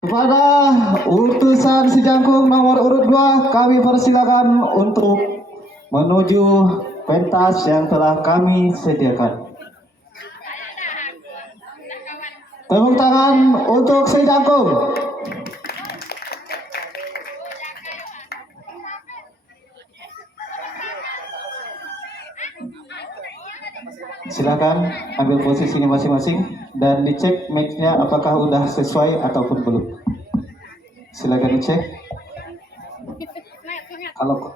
Kepada utusan Sejangkung nomor urut 2, kami persilakan untuk menuju pentas yang telah kami sediakan. Tepuk tangan untuk Sejangkung. Silakan ambil posisinya masing-masing dan dicek mic-nya apakah udah sesuai ataupun belum. Silakan dicek. Kalau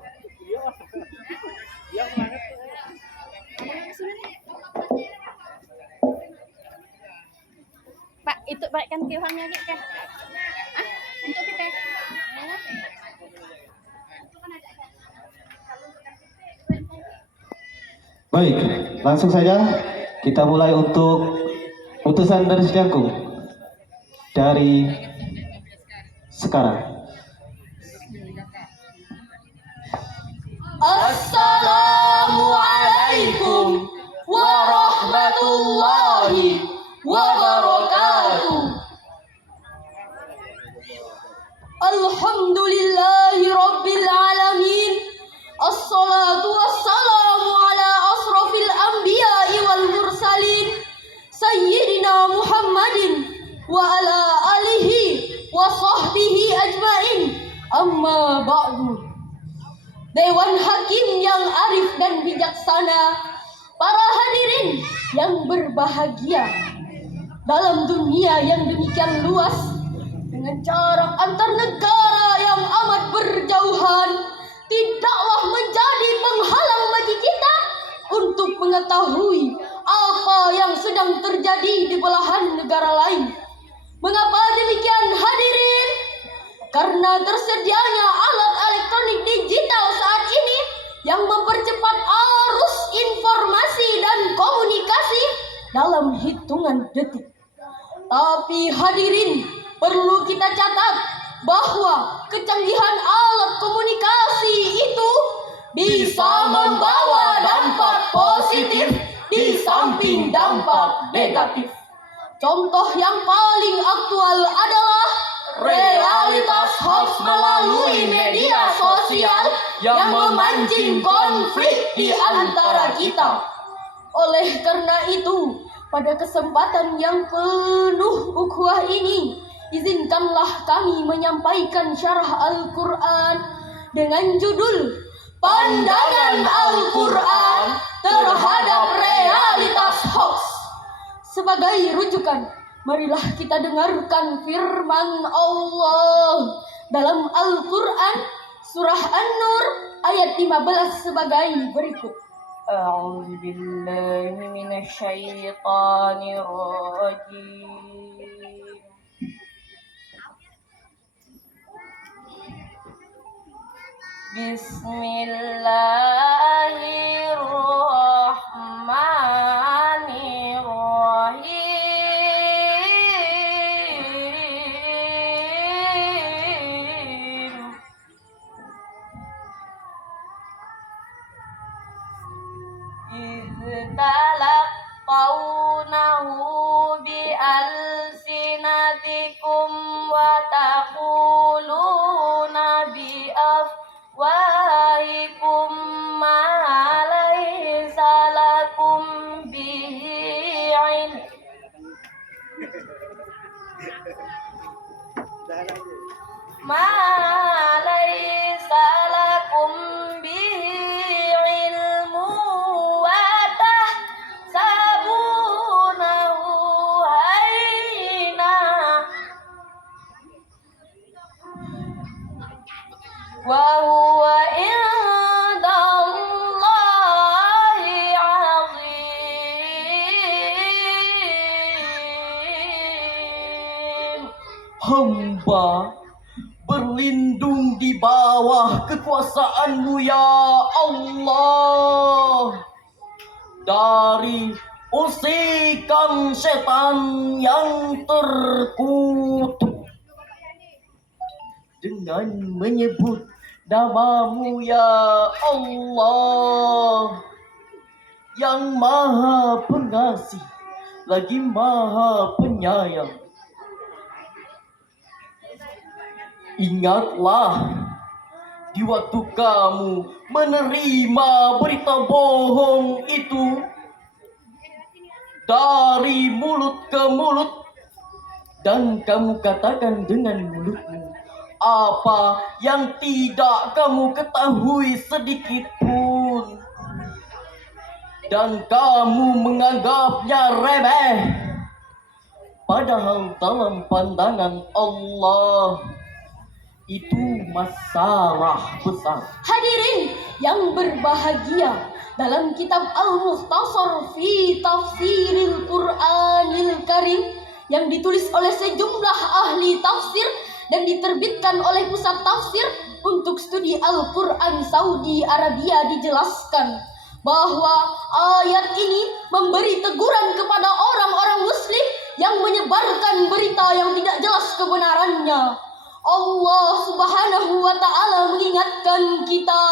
Pak, itu baikkan kilannya gitu kan? Untuk kita. baik, langsung saja kita mulai untuk utusan dari Sejangkung dari sekarang. Assalamualaikum warahmatullahi wabarakatuh. Alhamdulillahi rabbil alamin. Assalatu wassalamu ala asrafil anbiya'i wal mursalin Sayyidina Muhammadin wa ala alihi wa sahbihi ajmain. Amma ba'du. Dewan Hakim yang arif dan bijaksana, para hadirin yang berbahagia, dalam dunia yang demikian luas, dengan jarak antar negara yang amat berjauhan, tidaklah menjadi penghalang bagi kita untuk mengetahui apa yang sedang terjadi di belahan negara lain. Mengapa demikian, hadirin? Karena tersedianya alat elektronik digital saat ini yang mempercepat arus informasi dan komunikasi dalam hitungan detik. Tapi hadirin, perlu kita catat bahwa kecanggihan alat komunikasi itu bisa membawa dampak positif di samping dampak negatif. Contoh yang paling aktual adalah realitas hoax melalui media sosial yang memancing konflik di antara kita. Oleh karena itu, pada kesempatan yang penuh ukhuwah ini, izinkanlah kami menyampaikan syarah Al-Quran dengan judul Pandangan Al-Quran terhadap Realitas Hoax. Sebagai rujukan, marilah kita dengarkan firman Allah dalam Al-Quran surah An-Nur ayat 15 sebagai berikut. A'udzu billahi minasyaitonir rajim. Bismillahirrahmanirrahim. Talaqawnahu bi'alsinatikum wa taquluna biafwahikum ma laysa lakum bihi ilm. Ma laysa lakum bihi ilmu wa tahsabunahu hayna wa huwa indallahi azim. Hamba berlindung di bawah kekuasaan-Mu ya Allah dari usikan setan yang terkutuk dengan menyebut nama-Mu ya Allah yang Maha Pengasih lagi Maha Penyayang. Ingatlah di waktu kamu menerima berita bohong itu dari mulut ke mulut, dan kamu katakan dengan mulutmu apa yang tidak kamu ketahui sedikit pun, dan kamu menganggapnya remeh, padahal dalam pandangan Allah itu masalah besar. Hadirin yang berbahagia, dalam kitab Al-Mukhtasar fi Tafsiril Qur'anil Karim yang ditulis oleh sejumlah ahli tafsir dan diterbitkan oleh Pusat Tafsir untuk Studi Al-Quran Saudi Arabia dijelaskan bahwa ayat ini memberi teguran kepada orang-orang muslim yang menyebarkan berita yang tidak jelas kebenarannya. Allah Subhanahu wa Ta'ala mengingatkan kita,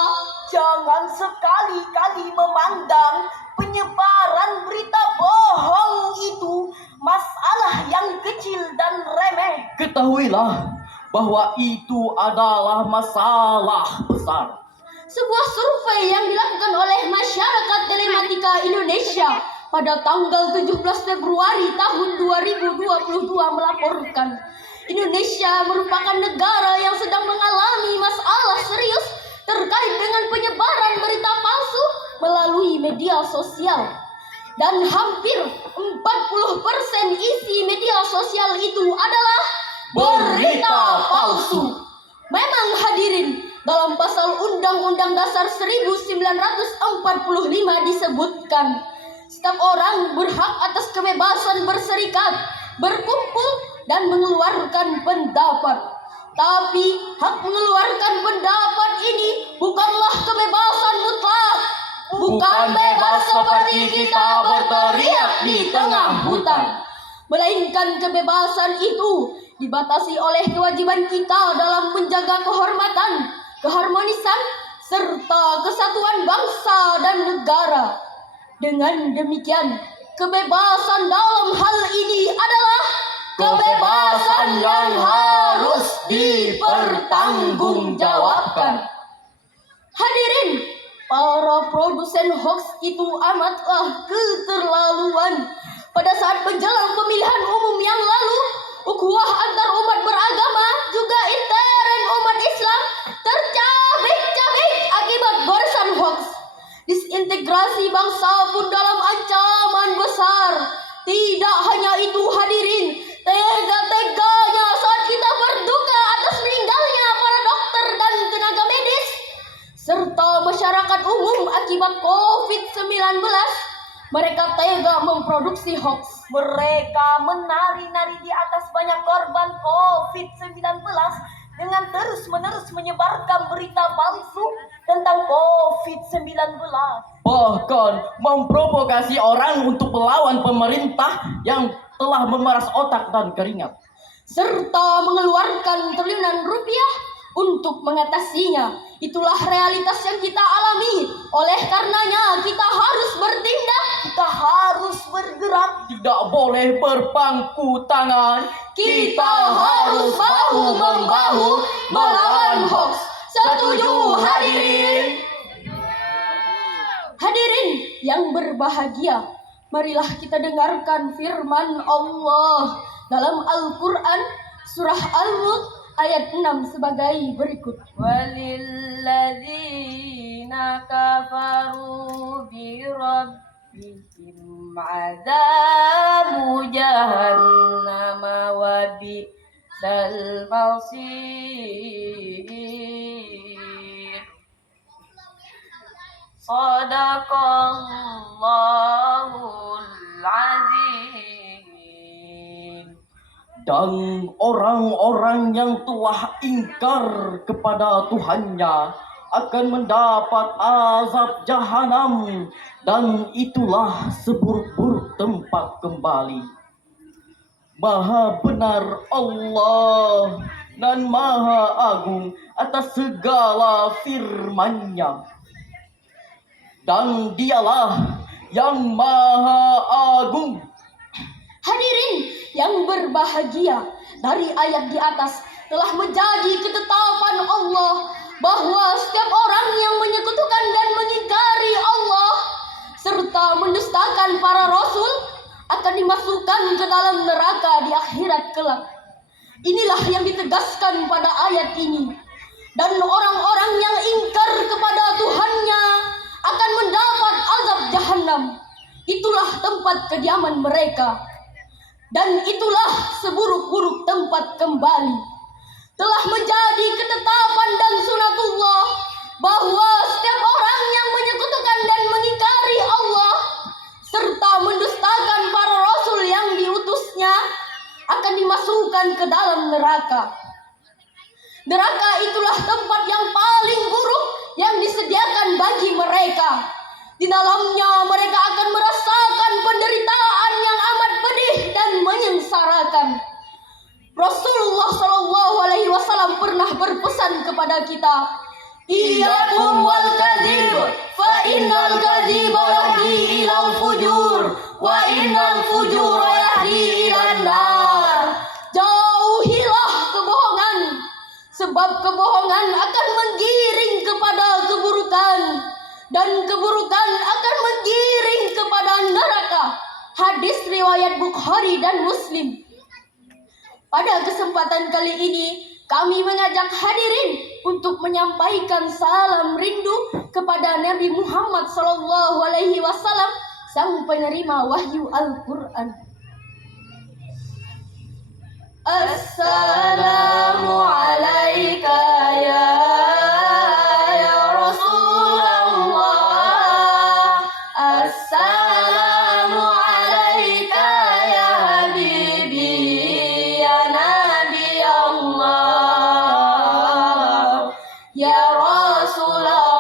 Jangan sekali-kali memandang penyebaran berita bohong itu masalah yang kecil dan remeh. Ketahuilah bahwa itu adalah masalah besar. sebuah survei yang dilakukan oleh Masyarakat Telematika Indonesia pada tanggal 17 Februari tahun 2022 melaporkan Indonesia merupakan negara yang sedang mengalami masalah serius terkait dengan penyebaran berita palsu melalui media sosial. Dan hampir 40% isi media sosial itu adalah berita palsu. Memang hadirin, dalam pasal Undang-Undang Dasar 1945 disebutkan, setiap orang berhak atas kebebasan berserikat, berkumpul, dan mengeluarkan pendapat. Tapi hak mengeluarkan pendapat ini bukanlah kebebasan mutlak. Bukan bebas seperti kita berteriak di tengah hutan. Melainkan kebebasan itu dibatasi oleh kewajiban kita dalam menjaga kehormatan, keharmonisan, serta kesatuan bangsa dan negara. Dengan demikian, kebebasan dalam hal ini adalah kebebasan yang harus dipertanggungjawabkan. Hadirin, para produsen hoax itu amatlah keterlaluan. Pada saat menjelang pemilihan umum yang lalu, ukhuwah antar umat beragama juga intern umat Islam tercabik-cabik akibat goresan hoax. Disintegrasi bangsa pun dalam ancaman besar. Tidak hanya itu hadirin, tega-teganya saat kita berduka atas meninggalnya para dokter dan tenaga medis serta masyarakat umum akibat COVID-19, mereka tega memproduksi hoax. Mereka menari-nari di atas banyak korban COVID-19 dengan terus-menerus menyebarkan berita palsu tentang COVID-19. Bahkan memprovokasi orang untuk melawan pemerintah yang telah memeras otak dan keringat, serta mengeluarkan triliunan rupiah untuk mengatasinya. Itulah realitas yang kita alami. Oleh karenanya kita harus bertindak, kita harus bergerak, tidak boleh berpangku tangan. kita harus bahu-membahu melawan hoax. Setuju hadirin? Hadirin yang berbahagia, marilah kita dengarkan firman Allah dalam Al-Quran surah Al-Mulk ayat 6 sebagai berikut. Walilladzina kafaru bi rabbihim adzabu jahannam wa bi'sal masir. Sadaqallahul azim. Dan orang-orang yang telah ingkar kepada Tuhannya akan mendapat azab jahanam, dan itulah seburuk-buruk tempat kembali. Maha benar Allah dan Maha Agung atas segala firman-Nya, dan Dialah yang Maha Agung. Hadirin yang berbahagia, dari ayat di atas telah menjadi ketetapan Allah bahwa setiap orang yang menyekutukan dan mengingkari Allah serta mendustakan para rasul akan dimasukkan ke dalam neraka di akhirat kelak. Inilah yang ditegaskan pada ayat ini. Dan orang-orang yang ingkar kepada Tuhannya akan mendapat azab jahanam. Itulah tempat kediaman mereka. Dan itulah seburuk-buruk tempat kembali. Telah menjadi ketetapan dan sunatullah bahwa setiap orang yang menyekutukan dan mengingkari Allah serta mendustakan para rasul yang diutusnya akan dimasukkan ke dalam neraka. Neraka itulah tempat yang paling buruk yang disediakan bagi mereka. Di dalamnya mereka akan merasakan penderitaan yang amat pedih dan menyengsarakan. Rasulullah SAW pernah berpesan kepada kita, "Iyyakum wal kadzib, fa innal kadziba yahdi ilal fujur, wa innal fujura yahdi ilan nar." Jauhilah kebohongan, sebab kebohongan akan menggiring kepada keburukan, dan keburukan akan menggiring kepada neraka. Hadis riwayat Bukhari dan Muslim. Pada kesempatan kali ini, kami mengajak hadirin untuk menyampaikan salam rindu kepada Nabi Muhammad SAW, sang penerima wahyu Al-Quran. Assalamu alaika ya Rasulullah. Assalamu alaika ya Habibi ya Nabi Allah ya Rasulullah.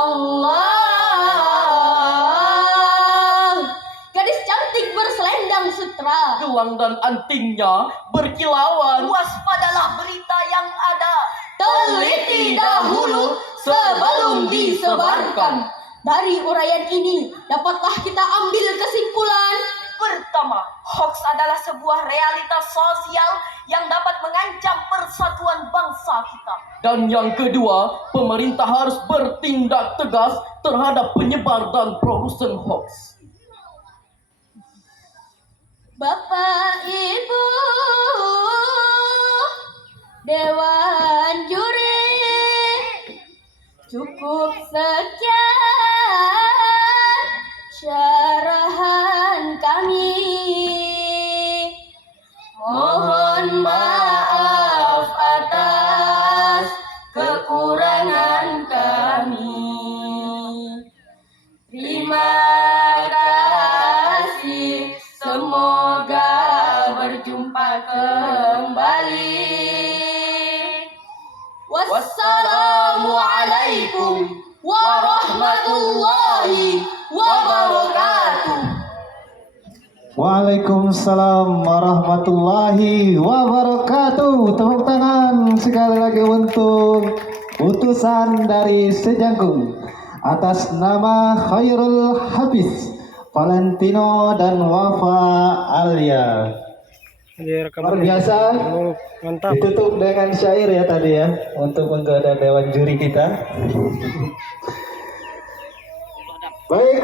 Gadis cantik berselendang sutra, Gelang dan antingnya berkilauan. waspadalah berita yang ada, teliti dahulu sebelum disebarkan. Dari uraian ini dapatlah kita ambil kesimpulan. Pertama, hoax adalah sebuah realitas sosial yang dapat mengancam persatuan bangsa kita. Dan yang kedua, pemerintah harus bertindak tegas terhadap penyebar dan produsen hoax. Bapak, Ibu, Dewan Juri, cukup sekian syarahan kami. Mohon maaf atas kekurangan kami. Terima kasih, semoga berjumpa kembali. Wassalamualaikum warahmatullahi wabarakatuh. Waalaikumsalam warahmatullahi wabarakatuh. Tepuk tangan sekali lagi untuk utusan dari Sejangkung atas nama Khairul Hafiz Valentino dan Wafa Alia. Luar biasa. Mantap. Ditutup dengan syair ya tadi ya, untuk menggoda dewan juri kita. Baik.